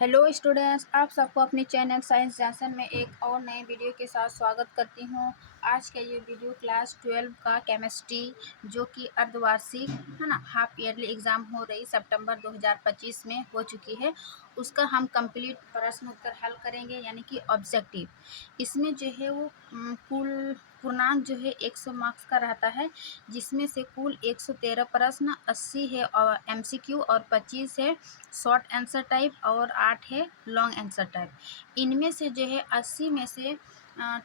Hello students, आप सबको अपने चैनल साइंस जैसन में एक और नए वीडियो के साथ स्वागत करती हूँ। आज का ये वीडियो क्लास 12 का केमिस्ट्री जो कि अर्धवार्षिक है ना, हाफ ईयरली एग्ज़ाम हो रही सितंबर 2025 में हो चुकी है, उसका हम कंप्लीट प्रश्न उत्तर हल करेंगे, यानी कि ऑब्जेक्टिव। इसमें जो है वो कुल पूर्णांक जो है 100 मार्क्स का रहता है, जिसमें से कुल 113 प्रश्न, 80 है और MCQ और 25 है शॉर्ट आंसर टाइप और 8 है लॉन्ग आंसर टाइप। इनमें से जो है 80 में से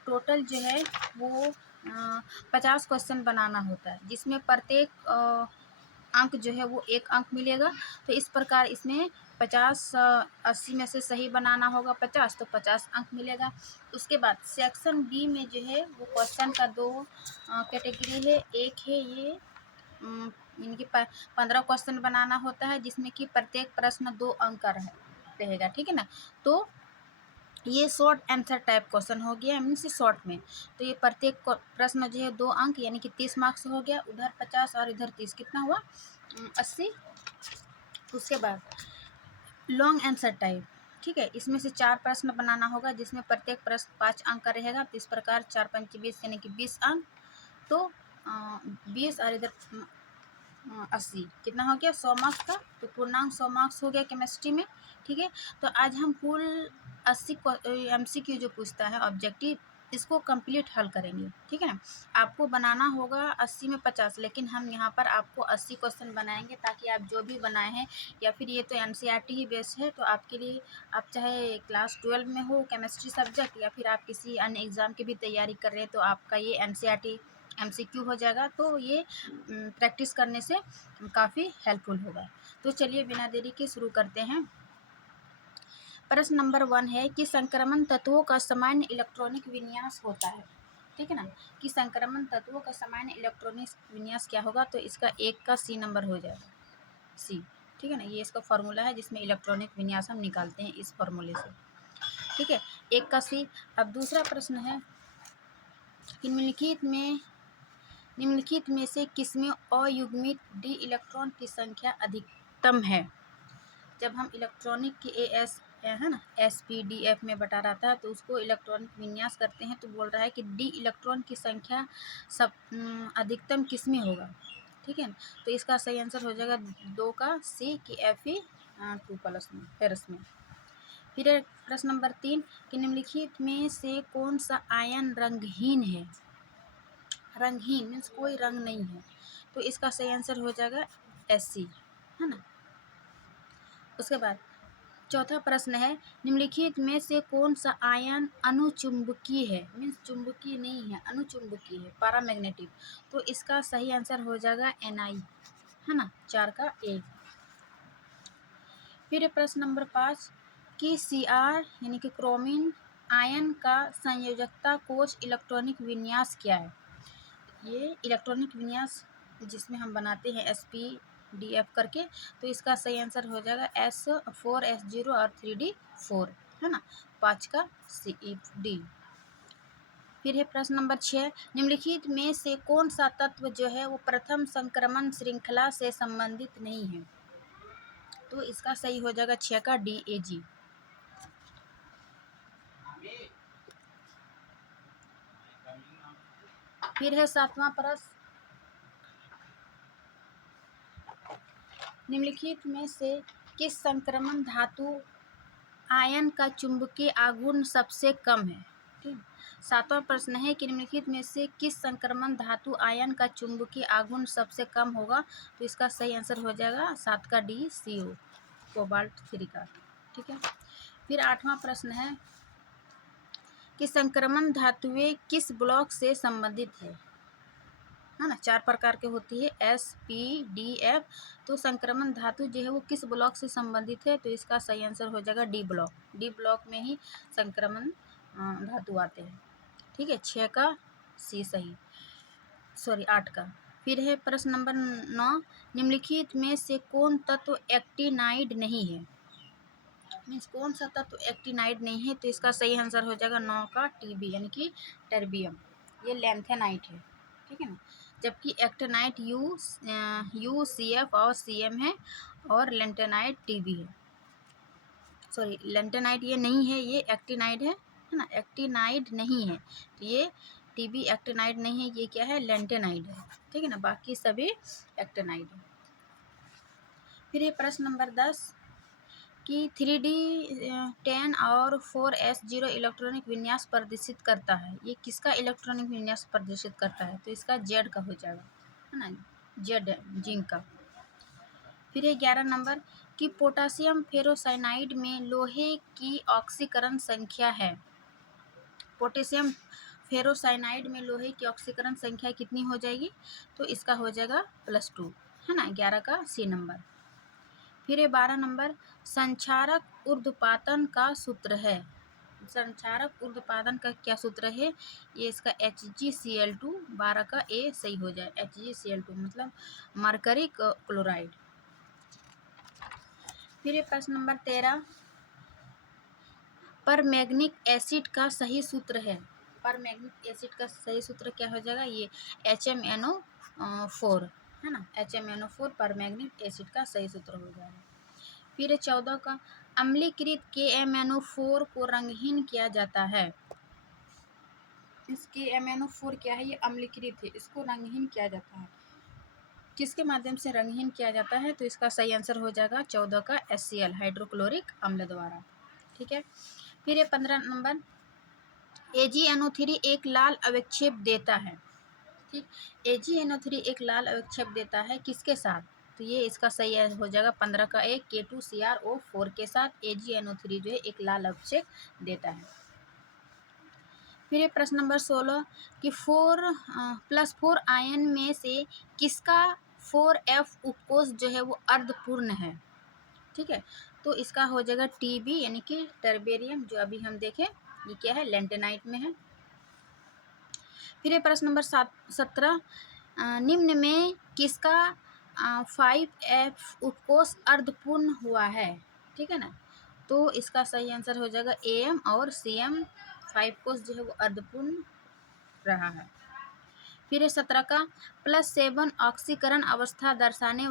टोटल जो है वो 50 क्वेश्चन बनाना होता है, जिसमें प्रत्येक अंक जो है वो 1 अंक मिलेगा। तो इस प्रकार इसमें 80 में से सही बनाना होगा 50, तो 50 अंक मिलेगा। उसके बाद सेक्शन बी में जो है वो क्वेश्चन का 2 कैटेगरी है। एक है ये इनकी 15 क्वेश्चन बनाना होता है, जिसमें कि प्रत्येक प्रश्न 2 अंक का रहेगा, ठीक है ना। तो ये शॉर्ट आंसर टाइप क्वेश्चन हो गया, मीन्स शॉर्ट में। तो ये प्रत्येक प्रश्न जो है 2 अंक यानी कि 30 मार्क्स हो गया। उधर 50 और इधर 30, कितना हुआ 80। उसके बाद लॉन्ग आंसर टाइप, ठीक है, इसमें से 4 प्रश्न बनाना होगा, जिसमें प्रत्येक प्रश्न 5 अंक का रहेगा। तो इस प्रकार 4 पंच 20 यानी कि 20 अंक। तो 20 और इधर 80, कितना हो गया 100 मार्क्स का। तो पूर्णांक 100 मार्क्स हो गया केमिस्ट्री में, ठीक है। तो आज हम कुल 80 MCQ जो पूछता है ऑब्जेक्टिव, इसको कंप्लीट हल करेंगे, ठीक है ना। आपको बनाना होगा 80 में 50, लेकिन हम यहाँ पर आपको 80 क्वेश्चन बनाएंगे, ताकि आप जो भी बनाए हैं, या फिर ये तो NCERT ही बेस्ड है, तो आपके लिए, आप चाहे क्लास 12 में हो केमिस्ट्री सब्जेक्ट, या फिर आप किसी अन्य एग्ज़ाम की भी तैयारी कर रहे हैं, तो आपका ये NCERT MCQ हो जाएगा। तो ये प्रैक्टिस करने से काफ़ी हेल्पफुल होगा। तो चलिए बिना देरी के शुरू करते हैं। प्रश्न नंबर 1 है कि संक्रमण तत्वों का सामान्य इलेक्ट्रॉनिक विन्यास होता है, ठीक है ना। कि संक्रमण तत्वों का सामान्य इलेक्ट्रॉनिक विन्यास क्या होगा, तो इसका 1 का C नंबर हो जाएगा, C, ठीक है ना। ये इसका फॉर्मूला है जिसमें इलेक्ट्रॉनिक विन्यास हम निकालते हैं इस फॉर्मूले से, ठीक है, 1 का C। अब दूसरा प्रश्न है कि निम्नलिखित में से किसमें अयुग्मित डी इलेक्ट्रॉन की संख्या अधिकतम है। जब हम इलेक्ट्रॉनिक की AS है ना, SPDF में बता रहा था, तो उसको इलेक्ट्रॉनिक विन्यास करते हैं, तो बोल रहा है कि डी इलेक्ट्रॉन की संख्या सब अधिकतम किस में होगा, ठीक है ना। तो इसका सही आंसर हो जाएगा 2 का C की Fe2+ में, फेरस में। फिर प्रश्न नंबर 3 कि निम्नलिखित में से कौन सा आयन रंगहीन है। रंगहीन मीन्स कोई रंग नहीं है, तो इसका सही आंसर हो जाएगा SC, है ना। उसके बाद चौथा प्रश्न है निम्नलिखित में से कौन सा आयन अनुचुंबकीय है, मीन्स चुंबकीय नहीं है, अनुचुंबकीय है, पैरामैग्नेटिक। तो इसका सही आंसर हो जाएगा Na, है ना, 4 का A। फिर प्रश्न नंबर 5 कि Cr यानी कि क्रोमीन आयन का संयोजकता कोश इलेक्ट्रॉनिक विन्यास क्या है। ये इलेक्ट्रॉनिक विन्यास जिसमें हम बनाते हैं SPDF करके, तो इसका सही आंसर हो जाएगा S4S0 और 3D4, है ना, 5 का D। फिर है प्रश्न नंबर 6 निम्नलिखित में से कौन सा तत्व जो है वो प्रथम संक्रमण श्रृंखला से संबंधित नहीं है। तो इसका सही हो जाएगा 6 का DAG। फिर है 7वां प्रश्न निम्नलिखित में से किस संक्रमण धातु आयन का चुंबकीय आघूर्ण सबसे कम है, ठीक। 7वां प्रश्न है कि निम्नलिखित में से किस संक्रमण धातु आयन का चुंबकीय आघूर्ण सबसे कम होगा। तो इसका सही आंसर हो जाएगा 7 का D CO, कोबाल्ट 3 का, ठीक है। फिर 8वां प्रश्न है कि संक्रमण धातुएं किस ब्लॉक से संबंधित है ना। 4 प्रकार के होती है SPDF। तो संक्रमण धातु जो है वो किस ब्लॉक से संबंधित है। तो इसका सही आंसर हो जाएगा D ब्लॉक। D ब्लॉक में ही संक्रमण धातु आते हैं, ठीक है, 6 का C सही, 8 का। फिर है प्रश्न नंबर 9 निम्नलिखित में से कौन तत्व एक्टिनाइड नहीं है, मीन्स कौन सा तत्व एक्टिनाइड नहीं है। तो इसका सही आंसर हो जाएगा 9 का TB यानी कि टर्बियम। ये लैंथेनाइट है, ठीक है ना। जबकि एक्टिनाइट UCF और CM है, और लेंटेनाइट TB है, सॉरी लेंटेनाइड ये नहीं है, ये एक्टिनाइड है ना, एक्टिनाइड नहीं है, तो ये टीबी एक्टिनाइड नहीं है, ये क्या है लेंटेनाइड है, ठीक है ना, बाकी सभी एक्टिनाइड है। फिर ये प्रश्न नंबर 10 कि 3D10 और 4s0 इलेक्ट्रॉनिक विन्यास प्रदर्शित करता है, ये किसका इलेक्ट्रॉनिक विन्यास प्रदर्शित करता है, तो इसका जेड का हो जाएगा, है ना, जेड है जिंक का। फिर ये 11 नंबर कि पोटासियम फेरोसाइनाइड में लोहे की ऑक्सीकरण संख्या है, पोटेशियम फेरोसाइनाइड में लोहे की ऑक्सीकरण संख्या कितनी हो जाएगी, तो इसका हो जाएगा +2, है ना, 11 का सी नंबर। फिर ये 12 नंबर संक्षारक ऊर्ध्वपातन का सूत्र है, संक्षारक ऊर्ध्वपातन का क्या सूत्र है, ये इसका HgCl2, 12 का ए सही हो जाए, HgCl2 मतलब मरकरी क्लोराइड। फिर ये प्रश्न नंबर 13 परमैंगनिक एसिड का सही सूत्र है, परमैंगनिक एसिड का सही सूत्र क्या हो जाएगा, ये HMnO4, है ना, HMnO4 परमैंगनिक एसिड का सही सूत्र हो जाएगा। फिर 14 का अम्लीकृत KMnO4 को रंगहीन किया जाता है, इस KMnO4 क्या है, ये अम्लीकृत है, इसको रंगहीन किया जाता है, किसके माध्यम से रंगहीन किया जाता है, तो इसका सही आंसर हो जाएगा 14 का HCl हाइड्रोक्लोरिक अम्ल द्वारा, ठीक है। फिर ये 15 नंबर AgNO3 एक लाल अवक्षेप देता है, ठीक, AgNO3 एक लाल अवक्षेप देता है किसके साथ, तो ये इसका सही हो जाएगा 15 का एक K2CrO4 के साथ AgNO3 जो है एक लाल अवक्षेप देता है। फिर ये प्रश्न नंबर 16 कि 4+4 आयन में से किसका 4F उपकोष जो है वो अर्धपूर्ण है, ठीक है, तो इसका हो जाएगा TB यानी कि टर्बेरियम, जो अभी हम देखें ये क्या है लेंटेनाइट में है। फिर ये प्रश्न नंबर 17 निम्न में किसका 5F उपकोष अर्धपूर्ण हुआ है, ठीक है ना, तो इसका सही आंसर हो जाएगा AM और CM 5 कोष जो है वो अर्धपूर्ण रहा है। फिर 17 का +7 ऑक्सीकरण अवस्था दर्शाने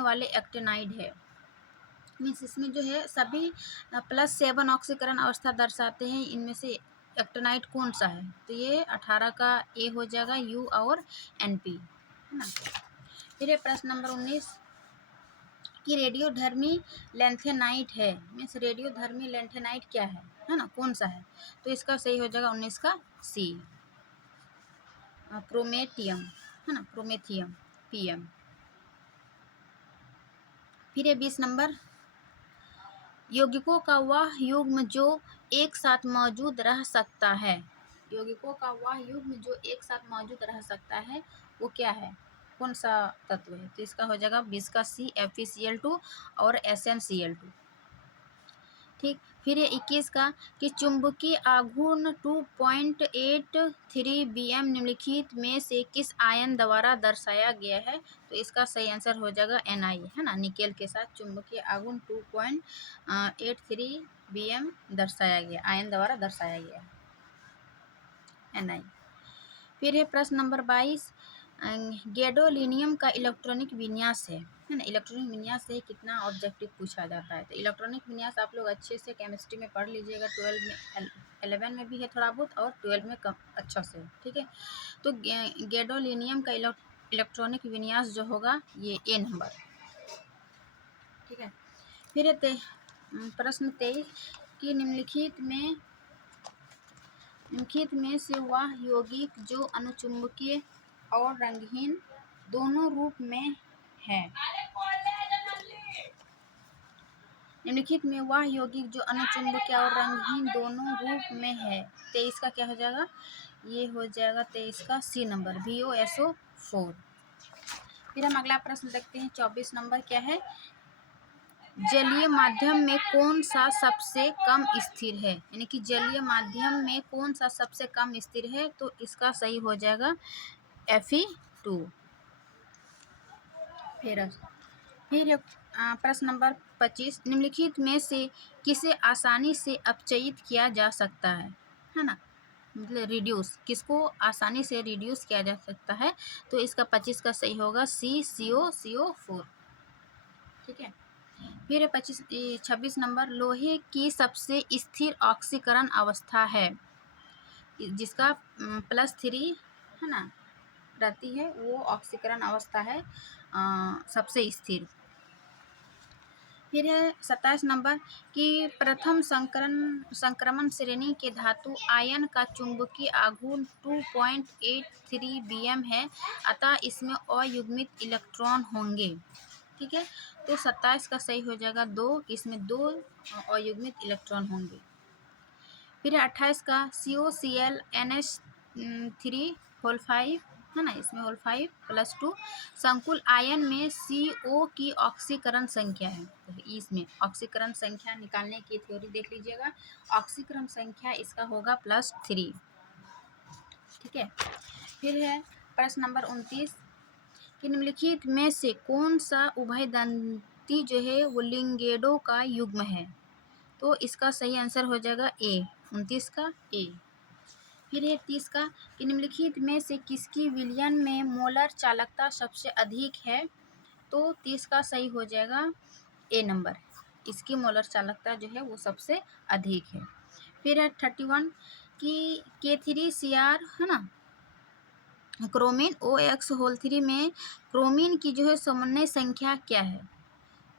वाले एक्टिनाइड है, मीन्स इसमें जो है सभी +7 ऑक्सीकरण अवस्था दर्शाते हैं, इनमें से एक्टिनाइड कौन सा है, तो ये 18 का ए हो जाएगा U और NP, है ना। फिर प्रश्न नंबर 19 कि रेडियोधर्मी लेंथेनाइट है, मीन्स रेडियोधर्मी लेंथेनाइट क्या है ना, कौन सा है, तो इसका सही हो जाएगा 19 का सी प्रोमेथियम, है ना, प्रोमेथियम PM। फिर ये 20 नंबर यौगिकों का वह युग्म जो एक साथ मौजूद रह सकता है, यौगिकों का वह युग्म जो एक साथ मौजूद रह सकता है वो क्या है, कौन सा तत्व है, तो इसका हो जाएगा 20 का सी FeCl2 और SnCl2, ठीक। फिर ये 21 का कि चुंबकीय आघूर्ण 2.83 bm निम्नलिखित में से किस आयन द्वारा दर्शाया गया है, तो इसका सही आंसर हो जाएगा Ni, है ना, निकेल के साथ चुंबकीय आघूर्ण 2.83 bm दर्शाया गया, आयन द्वारा दर्शाया गया Ni। फिर है प्रश्न नंबर 22 गैडोलिनियम का इलेक्ट्रॉनिक विन्यास है ना, इलेक्ट्रॉनिक विन्यास से कितना ऑब्जेक्टिव पूछा जाता है, तो इलेक्ट्रॉनिक विन्यास आप लोग अच्छे से केमिस्ट्री में पढ़ लीजिएगा, 12 में 11 में भी है थोड़ा बहुत और 12 में कम अच्छा से, ठीक है। तो गैडोलिनियम का इलेक्ट्रॉनिक विन्यास जो होगा ये A नंबर, ठीक है। फिर प्रश्न 23 कि निम्नलिखित में से वह यौगिक जो अनुचुंबकीय और रंगहीन दोनों रूप में है, निम्नलिखित में वह यौगिक जो अनुचुंबकीय और रंगहीन दोनों रूप में है, 23 का क्या हो जाएगा, ये हो जाएगा 23 का सी नंबर VOSO4। फिर हम अगला प्रश्न देखते हैं 24 नंबर क्या है, जलीय माध्यम में कौन सा सबसे कम स्थिर है, यानी कि जलीय माध्यम में कौन सा सबसे कम स्थिर है, तो इसका सही हो जाएगा Fe2। फिर प्रश्न नंबर 25 निम्नलिखित में से किसे आसानी से अपचयित किया जा सकता है ना, मतलब रिड्यूस, किसको आसानी से रिड्यूस किया जा सकता है, तो इसका 25 का सही होगा C CO CO4, ठीक है। फिर 26 नंबर, लोहे की सबसे स्थिर ऑक्सीकरण अवस्था है, जिसका +3 है ना रहती है, वो ऑक्सीकरण अवस्था है सबसे स्थिर। फिर है 27 नंबर कि प्रथम संक्रमण श्रेणी के धातु आयन का चुंबकीय आघूर्ण 2.83 bm है, अतः इसमें अयुग्मित इलेक्ट्रॉन होंगे। ठीक है, तो 27 का सही हो जाएगा 2, इसमें 2 अयुग्मित इलेक्ट्रॉन होंगे। फिर 28 का COCl NH3 है ना, इसमें होल 5 +2 संकुल आयन में CO की ऑक्सीकरण संख्या है। तो इसमें ऑक्सीकरण संख्या निकालने की थ्योरी देख लीजिएगा, ऑक्सीकरण संख्या इसका होगा +3। ठीक है, फिर है प्रश्न नंबर 29 कि निम्नलिखित में से कौन सा उभयदंती जो है वो लिंगेडो का युग्म है, तो इसका सही आंसर हो जाएगा ए, 29 का ए। फिर है 30 का कि निम्नलिखित में से किसकी विलयन में मोलर चालकता सबसे अधिक है, तो 30 का सही हो जाएगा ए नंबर, इसकी मोलर चालकता जो है वो सबसे अधिक है। फिर है 31 कि K3Cr है ना, क्रोमीन OX3 में क्रोमीन की जो है समन्वय संख्या क्या है,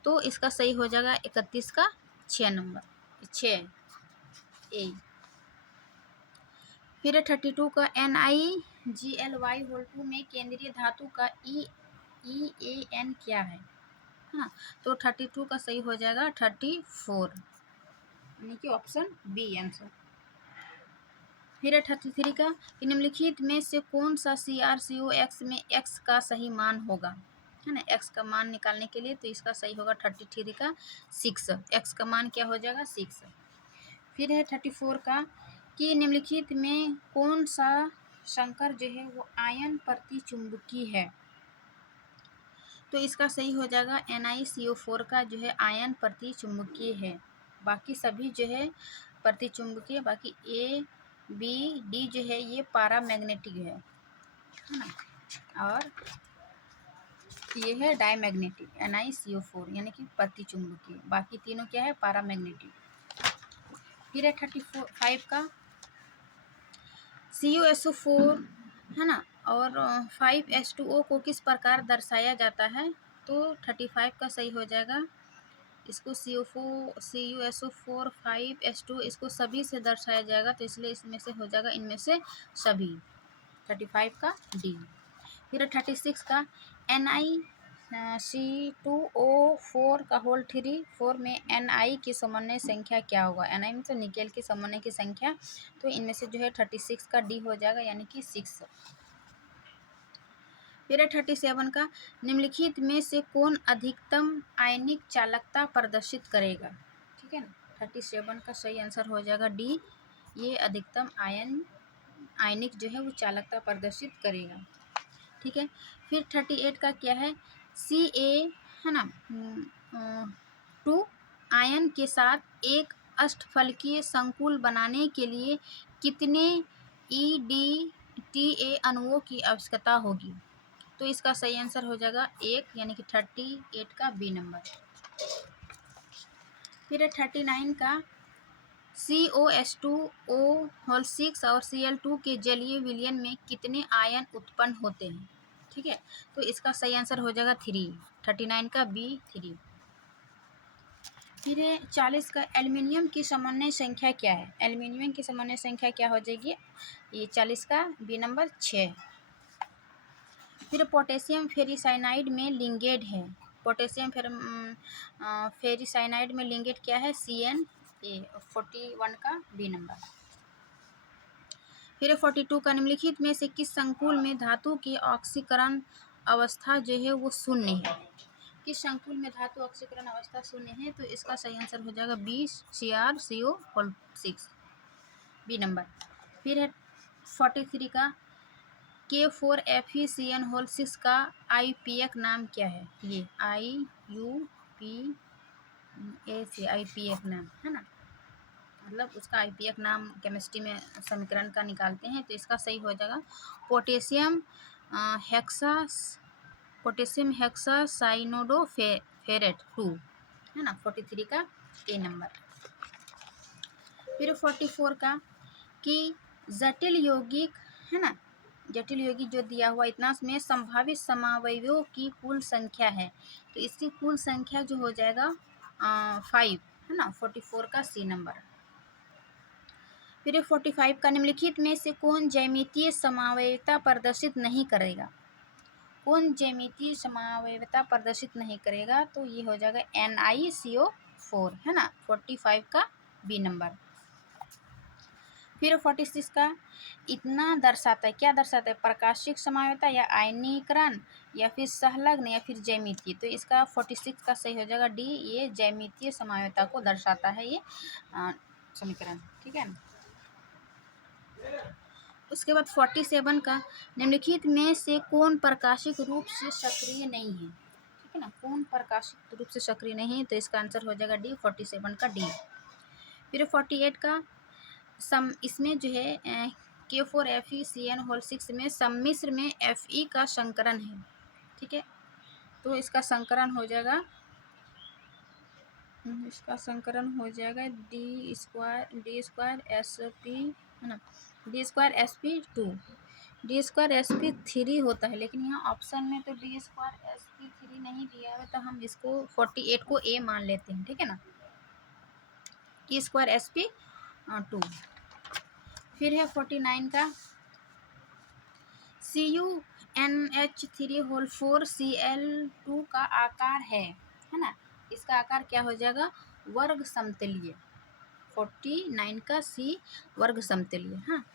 तो इसका सही हो जाएगा 31 का 6 नंबर, 6 ए। फिर 32 का NiGlY2 में केंद्रीय धातु का EAN क्या है, हाँ, तो 32 का सही हो जाएगा 34, यानी कि ऑप्शन बी आंसर। फिर 33 का कि निम्नलिखित में से कौन सा CrCOX में X का सही मान होगा, है ना, X का मान निकालने के लिए, तो इसका सही होगा 33 का 6, X का मान क्या हो जाएगा 6। फिर है 34 का कि निम्नलिखित में कौन सा संकर जो है वो आयन प्रतिचुंबकी है, तो इसका सही हो जाएगा NiCO4 का जो है आयन प्रतिचुंबकीय है, बाकी सभी जो है प्रतिचुंबकीय, बाकी A B D जो है ये पैरामैग्नेटिक है ना, और ये है डायमैग्नेटिक NiCO4 यानी कि प्रतिचुंबकीय, बाकी तीनों क्या है पैरामैग्नेटिक। फिर है 35 का CuSO4 है ना, और 5H2O को किस प्रकार दर्शाया जाता है, तो 35 का सही हो जाएगा, इसको CuSO4 5H2 इसको सभी से दर्शाया जाएगा, तो इसलिए इसमें से हो जाएगा इनमें से सभी, 35 का डी। फिर 36 का NiC2O4 का होल 4 में Ni की समन्वय संख्या क्या होगा, Ni मतलब निकेल की समन्वय की संख्या, तो इनमें से जो है 36 का डी हो जाएगा, यानी कि 6। फिर 37 का निम्नलिखित में से कौन अधिकतम आयनिक चालकता प्रदर्शित करेगा, ठीक है ना, 37 का सही आंसर हो जाएगा डी, ये अधिकतम आयनिक जो है वो चालकता प्रदर्शित करेगा। ठीक है, फिर 38 का क्या है, Ca है ना 2 आयन के साथ एक अष्टफलकीय संकुल बनाने के लिए कितने EDTA अणुओं की आवश्यकता होगी, तो इसका सही आंसर हो जाएगा 1, यानी कि 38 का बी नंबर। फिर 39 का COH2O6 और Cl2 के जलीय विलयन में कितने आयन उत्पन्न होते हैं, ठीक है, तो इसका सही आंसर हो जाएगा 3, 39 का बी 3। फिर 40 का एल्युमिनियम की समन्वय संख्या क्या है, एल्युमिनियम की समन्वय संख्या क्या हो जाएगी, ये 40 का बी नंबर 6। फिर पोटेशियम फेरिसाइनाइड में लिंगेड है, पोटेशियम फेरिसाइनाइड में लिंगेड क्या है CN, 41 का बी नंबर। फिर 42 का निम्नलिखित में से किस संकुल में धातु की ऑक्सीकरण अवस्था जो है वो शून्य है, किस संकुल में धातु ऑक्सीकरण अवस्था शून्य है, तो इसका सही आंसर हो जाएगा 20 CrCO6 बी नंबर। फिर है 43 का K4FeCN6 का IUPAC नाम क्या है, ये IUPAC नाम है ना, मतलब उसका IUPAC नाम केमिस्ट्री में समीकरण का निकालते हैं, तो इसका सही हो जाएगा पोटेशियम हेक्सासाइनोडोफेरेट 2, है ना, 43 का ए नंबर। फिर 44 का कि जटिल यौगिक, है ना, जटिल यौगिक जो दिया हुआ इतना में संभावित समावयवों की कुल संख्या है, तो इसकी कुल संख्या जो हो जाएगा 5, है ना, 44 का सी नंबर। फिर 45 का निम्नलिखित में से कौन ज्यामितीय समावयवता प्रदर्शित नहीं करेगा, कौन ज्यामितीय समावयवता प्रदर्शित नहीं करेगा, तो ये हो जाएगा NiCO4, है ना, 45 का बी नंबर। फिर 46 का इतना दर्शाता है, क्या दर्शाता है, प्रकाशिक समावयवता या आयनीकरण या फिर संलग्न या फिर ज्यामितीय, तो इसका 46 का सही हो जाएगा डी, ये ज्यामितीय समावयवता को दर्शाता है ये समीकरण, ठीक है। उसके बाद 47 का निम्नलिखित में से कौन प्रकाशिक रूप से सक्रिय नहीं है, ठीक है ना, कौन प्रकाशिक रूप से सक्रिय नहीं है, तो इसका आंसर हो जाएगा डी, 47 का डी। फिर 48 का इसमें जो है K4FeCN6 में सम्मिश्र में Fe का संकरण है, ठीक है, तो इसका संकरण हो जाएगा, इसका संकरण हो जाएगा D2SP, है ना, D2SP2, D2SP3 होता है, लेकिन यहाँ ऑप्शन में तो D2SP3 नहीं दिया है, तो हम इसको 48 को ए मान लेते हैं, ठीक है ना, D2SP2। फिर है 49 का CuNH3 4Cl2 का आकार है ना, इसका आकार क्या हो जाएगा, वर्ग समतलीय, 49 का सी वर्ग समतलीय। हाँ,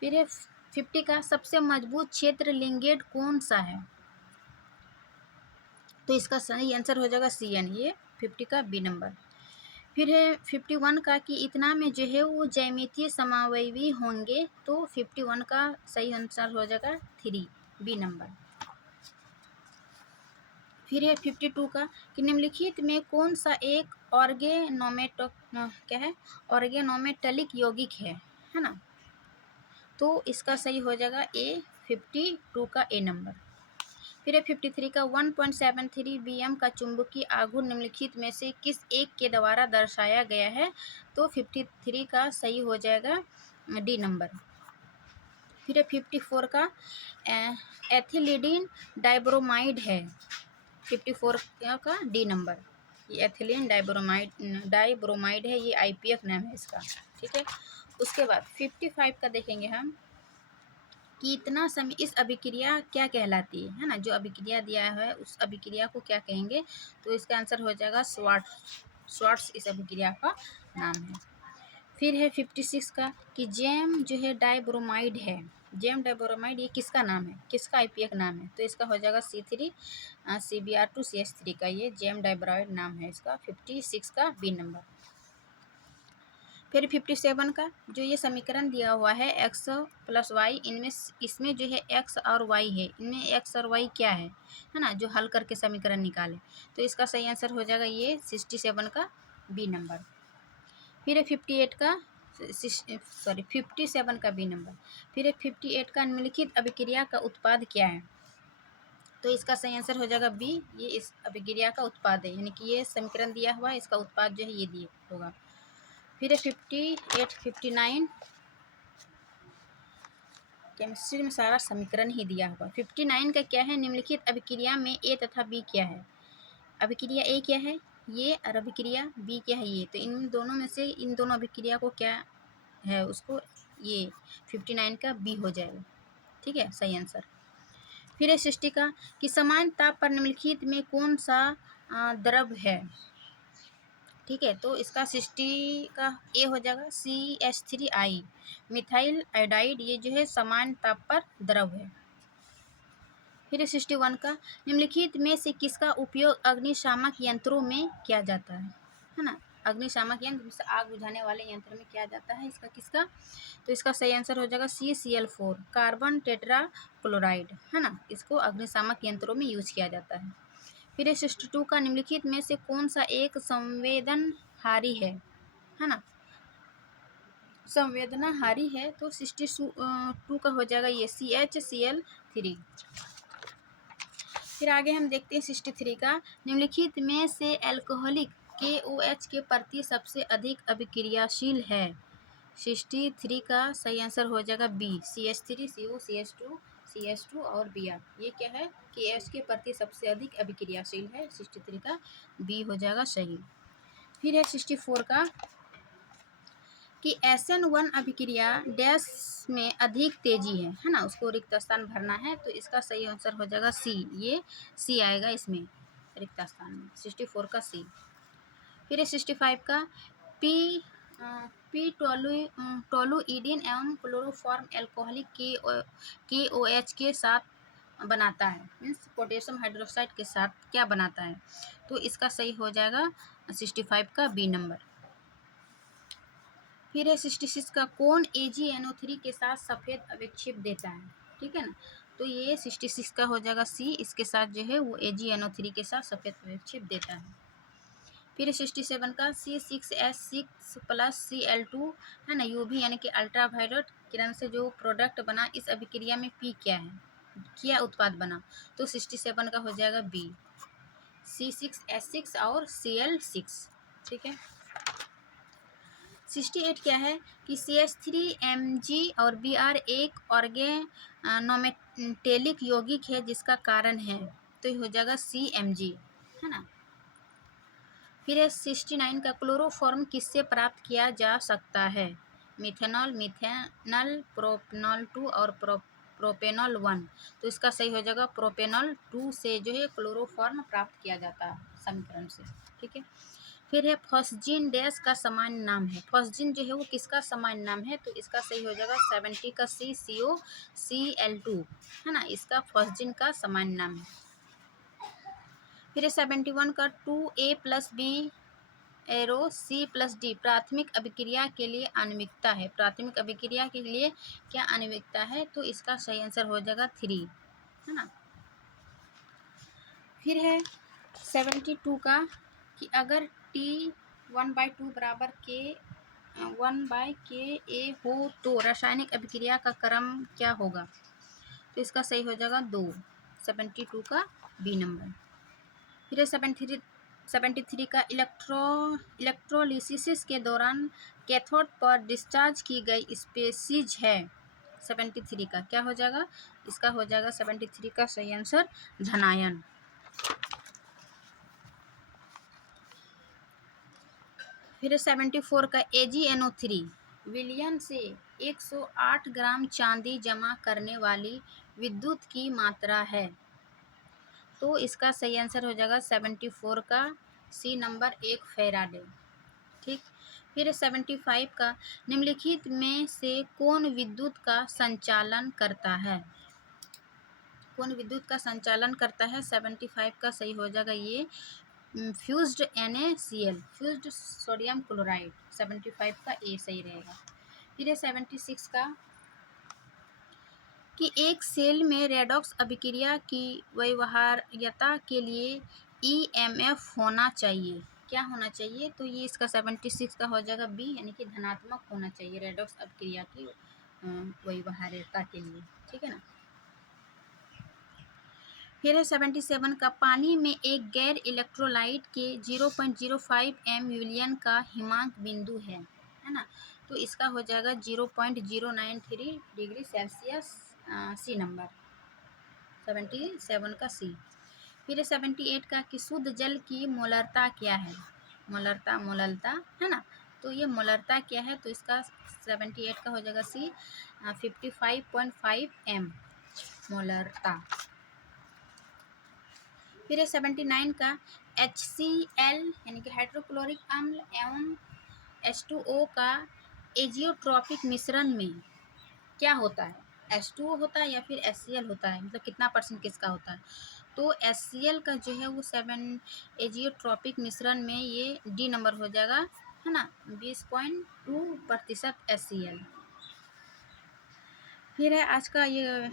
फिर है 50 का सबसे मजबूत क्षेत्र लिंगेट कौन सा है, तो इसका सही आंसर हो जाएगा CN, ये 50 का बी नंबर। फिर है 51 का कि इतना में जो है वो ज्यामितीय समावयवी होंगे, तो 51 का सही आंसर हो जाएगा 3, बी नंबर। फिर है 52 का कि निम्नलिखित में कौन सा एक ऑर्गेनोमेटलिक यौगिक है ना, तो इसका सही हो जाएगा ए, 52 का ए नंबर। फिर है 53 का 1.73 bm का चुंबकीय आघूर्ण निम्नलिखित में से किस एक के द्वारा दर्शाया गया है, तो 53 का सही हो जाएगा डी नंबर। फिर है 54 का एथिलीन डाइब्रोमाइड है, 54 का डी नंबर, ये एथिलीन डाइब्रोमाइड है, ये IPF नाम है इसका, ठीक है। उसके बाद 55 का देखेंगे हम कि इतना समय इस अभिक्रिया क्या कहलाती है ना, जो अभिक्रिया दिया है उस अभिक्रिया को क्या कहेंगे, तो इसका आंसर हो जाएगा स्वार्ट्स इस अभिक्रिया का नाम है। फिर है 56 का कि जेम जो है डाइब्रोमाइड है, जेम डाइब्रोमाइड ये किसका नाम है, किसका IPF नाम है, तो इसका हो जाएगा C3 CBr2CH3 का, ये जेम डाइब्रोमाइड नाम है इसका, 56 का बी नंबर। फिर 57 का जो ये समीकरण दिया हुआ है x + y, इनमें इसमें जो है x और y है, इनमें x और y क्या है ना, जो हल करके समीकरण निकाले, तो इसका सही आंसर हो जाएगा ये 67 का बी नंबर। फिर है 57 का बी नंबर। फिर है 58 का निम्नलिखित अभिक्रिया का उत्पाद क्या है, तो इसका सही आंसर हो जाएगा बी, ये इस अभिक्रिया का उत्पाद है, यानी कि ये समीकरण दिया हुआ है, इसका उत्पाद जो है ये दिए होगा। फिर है 58 59, केमिस्ट्री में सारा समीकरण ही दिया हुआ। 59 का क्या है, निम्नलिखित अभिक्रिया में ए तथा बी क्या है, अभिक्रिया ए क्या है ये, और अभिक्रिया बी क्या है ये, तो इन दोनों में से इन दोनों अभिक्रिया को क्या है, उसको ये 59 का बी हो जाएगा, ठीक है, सही आंसर। फिर है 60 का कि समान ताप पर निम्नलिखित में कौन सा द्रव है, ठीक है, तो इसका 60 का ए हो जाएगा CH3I, मिथाइल आयोडाइड, ये जो है समान ताप पर द्रव है। फिर 61 का निम्नलिखित में से किसका उपयोग अग्निशामक यंत्रों में किया जाता है ना, अग्निशामक यंत्र आग बुझाने वाले यंत्र में किया जाता है, इसका किसका, तो इसका सही आंसर हो जाएगा CCl4, कार्बन टेट्रा क्लोराइड, है ना, इसको अग्निशामक यंत्रों में यूज किया जाता है। फिर 62 का निम्नलिखित में से कौन सा एक संवेदनहारी है ना, संवेदनाहारी है, तो 62 का हो जाएगा ये CHCl3। फिर आगे हम देखते हैं 63 का, निम्नलिखित में से अल्कोहलिक KOH के प्रति सबसे अधिक अभिक्रियाशील है। 63 का सही आंसर हो जाएगा बी, CH3 CO CH2 और Br। ये क्या है, KOH के प्रति सबसे अधिक अभिक्रियाशील है। 63 का बी हो जाएगा सही। फिर है 64 का कि SN1 अभिक्रिया डैश में अधिक तेजी है ना, उसको रिक्त स्थान भरना है, तो इसका सही आंसर हो जाएगा सी, ये सी आएगा इसमें रिक्त स्थान में, 64 का सी। फिर है 65 का पी टोलुइडिन एवं क्लोरोफॉर्म एल्कोहलिक KOH के साथ बनाता है, मीन्स पोटेशियम हाइड्रोक्साइड के साथ क्या बनाता है, तो इसका सही हो जाएगा 65 का बी नंबर। फिर है 66 का कौन AgNO3 के साथ सफ़ेद अवक्षेप देता है, ठीक है ना, तो ये 66 का हो जाएगा सी, इसके साथ जो है वो AgNO3 के साथ सफ़ेद अवक्षेप देता है। फिर 67 का C6H6 प्लस Cl2 है ना, UV यानी कि अल्ट्रावायलेट किरण से जो प्रोडक्ट बना, इस अभिक्रिया में P क्या है, क्या उत्पाद बना, तो 67 का हो जाएगा बी, C6H6 और Cl6, ठीक है। 68 क्या है कि CH3Mg और Br एक ऑर्गेनोमेटेलिक यौगिक है जिसका कारण है, तो ये हो जाएगा CMg, है ना। फिर है 69 का क्लोरोफॉर्म किससे प्राप्त किया जा सकता है, मिथेनॉल, मिथेनॉल, प्रोपेनॉल 2 और प्रोपेनॉल 1, तो इसका सही हो जाएगा प्रोपेनॉल 2 से जो है क्लोरोफॉर्म प्राप्त किया जाता है समीकरण से, ठीक है। फिर है फॉस्जीन डैश का सामान्य नाम है, फॉस्जीन जो है वो किसका सामान्य नाम है, तो इसका सही हो जाएगा 70 का सी, COCl2, है ना, इसका फॉस्जीन का सामान्य नाम है। फिर 71 का 2A + B एरो C+D प्राथमिक अभिक्रिया के लिए आणविकता है, प्राथमिक अभिक्रिया के लिए क्या आणविकता है, तो इसका सही आंसर हो जाएगा 3, है ना। फिर है 72 का कि अगर T 1/2 बराबर K 1/KA हो तो रासायनिक अभिक्रिया का क्रम क्या होगा, तो इसका सही हो जाएगा 2, 72 का बी नंबर। फिर 73 का इलेक्ट्रोलिसिस के दौरान कैथोड पर डिस्चार्ज की गई स्पीशीज है, 73 का क्या हो जाएगा, इसका हो जाएगा 73 का सही आंसर धनायन। फिर 74 का AgNO3 विलयन से 108 ग्राम चांदी जमा करने वाली विद्युत की मात्रा है, तो इसका सही आंसर हो जाएगा 74 का सी नंबर 1 फैराडे, ठीक। फिर 75 का निम्नलिखित में से कौन विद्युत का संचालन करता है, कौन विद्युत का संचालन करता है, 75 का सही हो जाएगा ये fused NaCl, fused sodium chloride, 75 का ए सही रहेगा। फिर है 76 का कि एक सेल में रेडॉक्स अभिक्रिया की व्यवहार्यता के लिए EMF होना चाहिए, क्या होना चाहिए, तो ये इसका 76 का हो जाएगा बी, यानी कि धनात्मक होना चाहिए रेडॉक्स अभिक्रिया की व्यवहार्यता के लिए, ठीक है ना। फिर है 77 का पानी में एक गैर इलेक्ट्रोलाइट के 0.05 m विलयन का हिमांक बिंदु है ना, तो इसका हो जाएगा 0.093 डिग्री सेल्सियस, सी नंबर 77 का सी। फिर 78 का कि शुद्ध जल की मोलरता क्या है, मोलरता है ना, तो ये मोलरता क्या है, तो इसका 78 का हो जाएगा सी, 55.5 m मोलरता। फिर 79 का HCl यानी कि हाइड्रोक्लोरिक अम्ल एवं H2O का एजियोट्रॉपिक मिश्रण में क्या होता है, H2O होता है या फिर HCl होता है, मतलब कितना परसेंट किसका होता है, तो HCl का जो है वो 7 एजियोट्रॉपिक मिश्रण में ये डी नंबर हो जाएगा, है ना, 20.2% HCl। फिर है आज का ये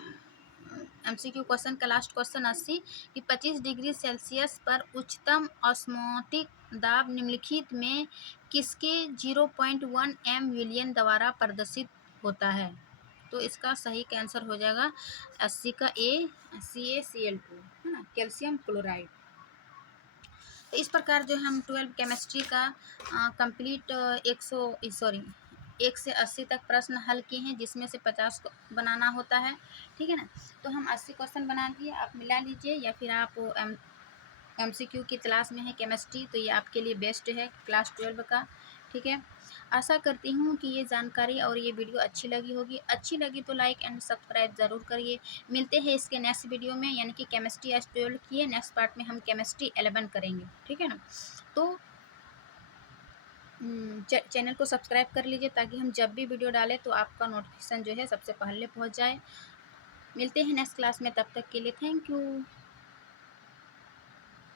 MCQ क्वेश्चन का लास्ट क्वेश्चन 80 कि 25 डिग्री सेल्सियस पर उच्चतम ऑस्मोटिक दाब निम्नलिखित में किसके 0.1 m विलयन द्वारा प्रदर्शित होता है, तो इसका सही का आंसर हो जाएगा 80 का ए, CaCl2, है ना, कैल्शियम क्लोराइड। तो इस प्रकार जो हम 12 केमिस्ट्री का कंप्लीट 1 से 80 तक प्रश्न हल किए हैं, जिसमें से 50 को बनाना होता है, ठीक है ना। तो हम 80 क्वेश्चन बना दिए, आप मिला लीजिए, या फिर आप MCQ की क्लास में है केमिस्ट्री, तो ये आपके लिए बेस्ट है क्लास 12 का, ठीक है। आशा करती हूँ कि ये जानकारी और ये वीडियो अच्छी लगी होगी। अच्छी लगी तो लाइक एंड सब्सक्राइब ज़रूर करिए। मिलते हैं इसके नेक्स्ट वीडियो में, यानी कि केमिस्ट्री आज 12 की है, नेक्स्ट पार्ट में हम केमिस्ट्री 11 करेंगे, ठीक है ना। तो चैनल को सब्सक्राइब कर लीजिए, ताकि हम जब भी वीडियो डालें तो आपका नोटिफिकेशन जो है सबसे पहले पहुँच जाए। मिलते हैं नेक्स्ट क्लास में, तब तक के लिए थैंक यू।